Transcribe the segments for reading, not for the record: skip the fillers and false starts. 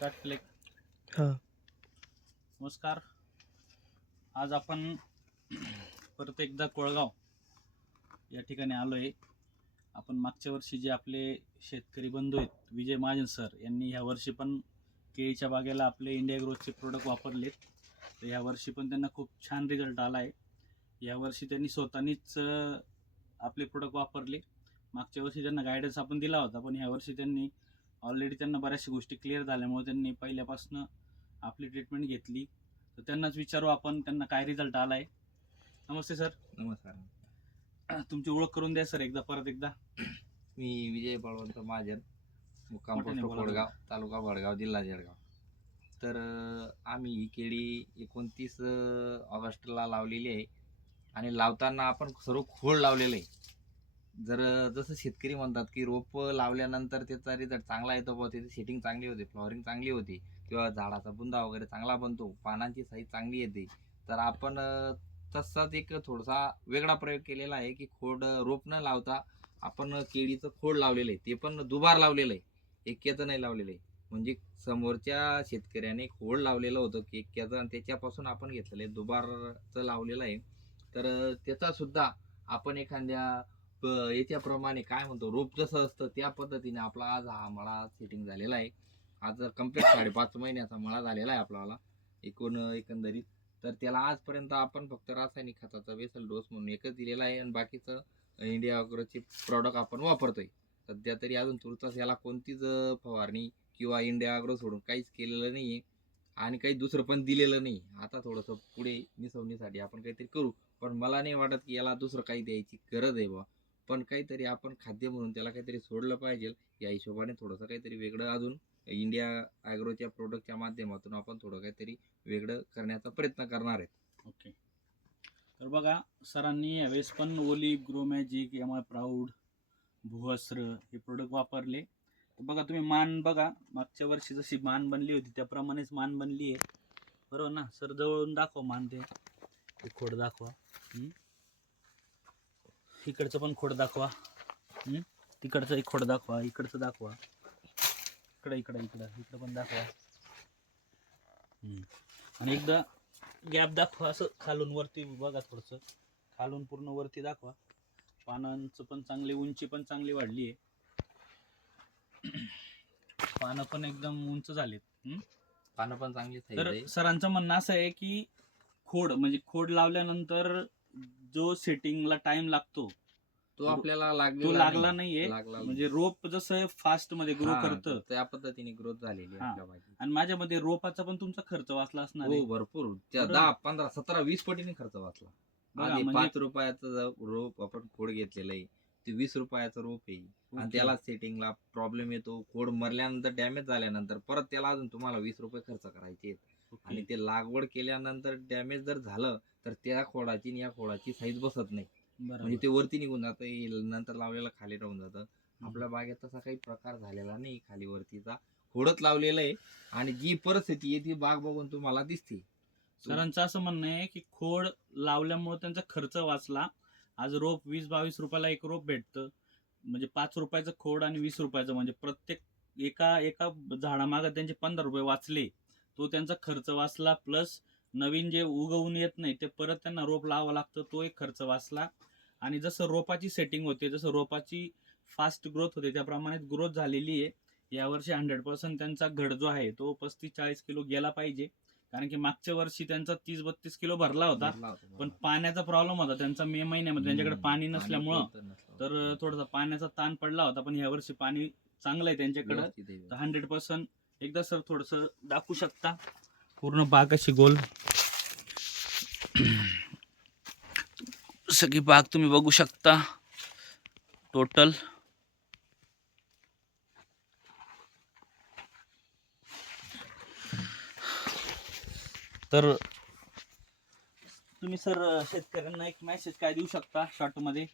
Start केले. हां. नमस्कार. आज आपण परत एकदा कोळगाव या ठिकाणी आलो आहे. आपण मागच्या वर्षी जे आपले शेतकरी बंधू आहेत विजय महाजन सर यांनी ह्या वर्षी पण केळीच्या बागेला आपले इंडिया ग्रोथचे प्रोडक्ट वापरलेत. तर ह्या वर्षी पण त्यांना खूप छान रिझल्ट आला आहे. यावर्षी त्यांनी स्वतःनीच आपले प्रोडक्ट वापरले. मागच्या वर्षी त्यांना गायडन्स आपण दिला होता, पण ह्या वर्षी त्यांनी ऑलरेडी त्यांना बऱ्याचशा गोष्टी क्लिअर झाल्यामुळे त्यांनी पहिल्यापासून आपली ट्रीटमेंट घेतली. तर त्यांनाच विचारू आपण त्यांना काय रिझल्ट आला आहे. नमस्ते सर. नमस्कार. तुमची ओळख करून द्या सर परत एकदा. मी विजय बळवंत महाजन, मुक्काम मोठ्याने पोस्ट बोला कोडगाव, तालुका भडगाव, जिल्हा जळगाव. तर आम्ही ही केळी 29 ऑगस्टला लावलेली आहे आणि लावताना आपण सर्व खोड लावलेलं आहे. जसं शेतकरी म्हणतात की रोप लावल्यानंतर त्याचा रिझल्ट चांगला येतो, व त्याची सेटिंग चांगली होते, फ्लॉवरिंग चांगली होती किंवा झाडाचा बुंदा वगैरे चांगला बनतो, पानांची साईज चांगली येते. तर आपण तसाच एक थोडासा वेगळा प्रयोग केलेला आहे की रोप न लावता आपण केळीचं खोड लावलेलं आहे, ते पण दुबार लावलेलं आहे, एक्याचं नाही लावलेलं आहे. म्हणजे समोरच्या शेतकऱ्याने खोड लावलेलं होतं की एक्याचं, आणि त्याच्यापासून आपण घेतलेलं आहे दुबारचं लावलेलं आहे. तर त्याचा सुद्धा आपण एखाद्या याच्याप्रमाणे काय म्हणतो, रोप जसं असतं त्या पद्धतीने आपला आज हा मळा सेटिंग झालेला आहे. आज कम्प्लीट 5.5 महिन्याचा मळा झालेला आहे आपल्याला एकंदरीत. तर त्याला आजपर्यंत आपण फक्त रासायनिक खताचा बेसल डोस म्हणून एकच दिलेला आहे, आणि बाकीचं इंडिया अग्रोचे प्रॉडक्ट आपण वापरतोय. सध्या तरी अजून तुर्तास याला कोणतीच फवारणी किंवा इंडिया अग्रो सोडून काहीच केलेलं नाही आहे, आणि काही दुसरं पण दिलेलं नाही. आता थोडंसं पुढे निसवणीसाठी आपण काहीतरी करू, पण मला नाही वाटत की याला दुसरं काही द्यायची गरज आहे बा. पण काहीतरी आपण खाद्य म्हणून त्याला काहीतरी सोडलं पाहिजे. या हिशोबाने थोडंसं काहीतरी वेगळं अजून इंडिया ॲग्रोच्या प्रोडक्टच्या माध्यमातून आपण थोडं काहीतरी वेगळं करण्याचा प्रयत्न करणार आहे. ओके. तर बघा, सरांनी यावेळेस पण ओली, ग्रो मॅजिक, एम प्राऊड, भुवस्त्र हे प्रोडक्ट वापरले. तर बघा तुम्ही मान बघा, मागच्या वर्षी जशी मान बनली होती त्याप्रमाणेच मान बनली आहे, बरोबर ना सर? जवळून दाखवा मान, ते खोड दाखवा. इकडचं पण खोड दाखवा, तिकडचं एक खोड दाखवा, इकडचं दाखवा, इकडं पण दाखवा, आणि एकदा गॅप दाखवा, असं खालून वरती बघा, थोडंसं खालून पूर्ण वरती दाखवा. पानांचं पण चांगली उंची पण चांगली वाढली आहे, पानं पण एकदम उंच झालेत. पानं पण चांगली तर आहे. सरांचं म्हणणं असं आहे की खोड लावल्यानंतर जो सेटिंगला टाइम लागतो तो आपल्याला लागला नाहीये. म्हणजे रोप जसं फास्ट मध्ये ग्रो करतं त्या पद्धतीने ग्रोथ झालेली आहे. आणि माझ्यामध्ये रोपाचा पण तुमचा खर्च वाचला असणार आहे. हो, भरपूर. 10, 15, 17, 20 पटीने खर्च वाचला. आधी 5 रुपयाचं रोप आपण खोड घेतलेलं आहे, ते 20 रुपयाचं रोप आहे, आणि त्याला सेटिंगला प्रॉब्लेम येतो. खोड मरल्यानंतर, डॅमेज झाल्यानंतर परत त्याला अजून तुम्हाला 20 रुपये खर्च करायचे आहेत. आणि ते लागवड केल्यानंतर डॅमेज जर झालं तर त्या खोडाची आणि या खोडाची साईज बसत नाही. म्हणजे ते वरती निघून जातं, नंतर लावलेलं खाली राहून जातं. आपल्या बागेत तसा काही प्रकार झालेला नाही. खाली वरतीचा खोडच लावलेलं आहे, आणि जी परिस्थिती आहे ती बाग बघून तुम्हाला दिसते. सरांचं असं म्हणणं आहे की खोड लावल्यामुळे त्यांचा खर्च वाचला. आज रोप 20-22 रुपयाला एक रोप भेटतं, म्हणजे 5 रुपयाचं खोड आणि 20 रुपयाचं, म्हणजे प्रत्येक एका झाडामागं त्यांचे 15 रुपये वाचले. तो त्यांचा खर्च वाचला, प्लस नवीन जे उगवून येत नाही ते परत त्यांना रोप लावावं लागतं, तो एक खर्च वाचला. आणि जसं रोपाची सेटिंग होते, जसं रोपाची फास्ट ग्रोथ होते, त्याप्रमाणे ग्रोथ झालेली आहे. यावर्षी 100% त्यांचा घड जो आहे तो 35-40 किलो गेला पाहिजे, कारण की मागच्या वर्षी त्यांचा 30-32 किलो भरला होता. पण पाण्याचा प्रॉब्लेम होता त्यांचा मे महिन्यामध्ये, त्यांच्याकडे पाणी नसल्यामुळं तर थोडासा पाण्याचा ताण पडला होता. पण यावर्षी पाणी चांगलं आहे त्यांच्याकडं, तर 100%. एकदा सर थोडंसं दाखवू शकता पूर्ण बाग अशी गोल, सगळी बाग तुम्ही बघू शकता टोटल. तर तुम्ही सर शेतकऱ्यांना एक मेसेज काय देऊ शकता शॉर्टमध्ये?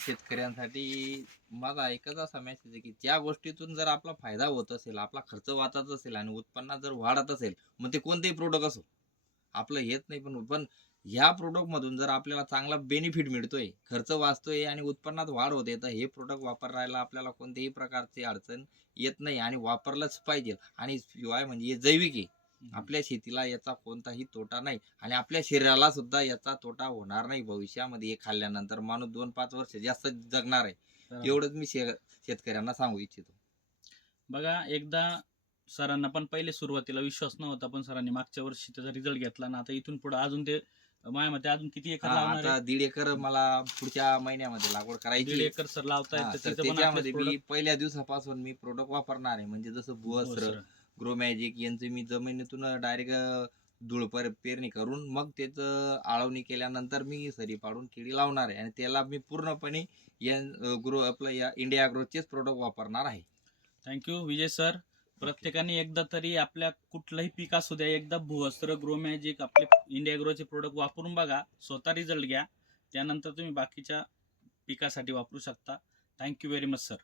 शेतकऱ्यांसाठी माझा एकच असा मेसेज आहे की त्या गोष्टीतून जर आपला फायदा होत असेल, आपला खर्च वाचत असेल, आणि उत्पन्नात जर वाढत असेल, मग ते कोणतेही प्रोडक्ट असो, आपलं हेच नाही. पण ह्या प्रोडक्ट मधून जर आपल्याला चांगला बेनिफिट मिळतोय, खर्च वाचतोय आणि उत्पन्नात वाढ होते, तर हे प्रोडक्ट वापरायला आपल्याला कोणत्याही प्रकारची अडचण येत नाही आणि वापरलंच पाहिजे. आणि शिवाय म्हणजे हे जैविक आहे. आपल्या शेतीला याचा कोणताही तोटा नाही आणि आपल्या शरीराला सुद्धा याचा तोटा होणार नाही भविष्यामध्ये. हे खाल्ल्यानंतर माणूस 2-5 वर्ष जास्त जगणार आहे. बरोबर. एवढंच मी शेतकऱ्यांना सांगू इच्छितो. बघा, एकदा सरांना पण पहिले सुरुवातीला विश्वास नव्हता, पण सरांनी मागच्या वर्षी त्याचा रिझल्ट घेतला ना, आता इथून पुढे अजून ते माझ्या मते अजून किती एकर हा, लावणार आता आहे? 1.5 एकर मला पुढच्या महिन्यामध्ये लागवड 1.5 करायची आहे. एकर सर लावतायत, हा, तर तर तिथं पण आपलेच त्याच्यामध्ये मी product पहिल्या दिवसापासून मी प्रोडक्ट वापरणार आहे. म्हणजे जसं भुवस्त्र, भुवस्त्र. ग्रो मॅजिक यांचं मी जमिनीतून डायरेक्ट धूळ पेरणी करून मग त्याचं आळवणी केल्यानंतर मी सरी पाडून केळी लावणार आहे आणि त्याला मी पूर्णपणे या इंडिया ॲग्रोचेच प्रोडक्ट वापरणार आहे. थँक्यू विजय सर. प्रत्येकाने एकदा तरी आपल्या कुठलंही पीक असू द्या, एकदा भुवस्त्र, ग्रो मॅजिक, आपले इंडिया ॲग्रोचे प्रोडक्ट वापरून बघा, स्वतः रिझल्ट घ्या. त्यानंतर तुम्ही बाकीच्या पिकासाठी वापरू शकता. Thank you very much sir.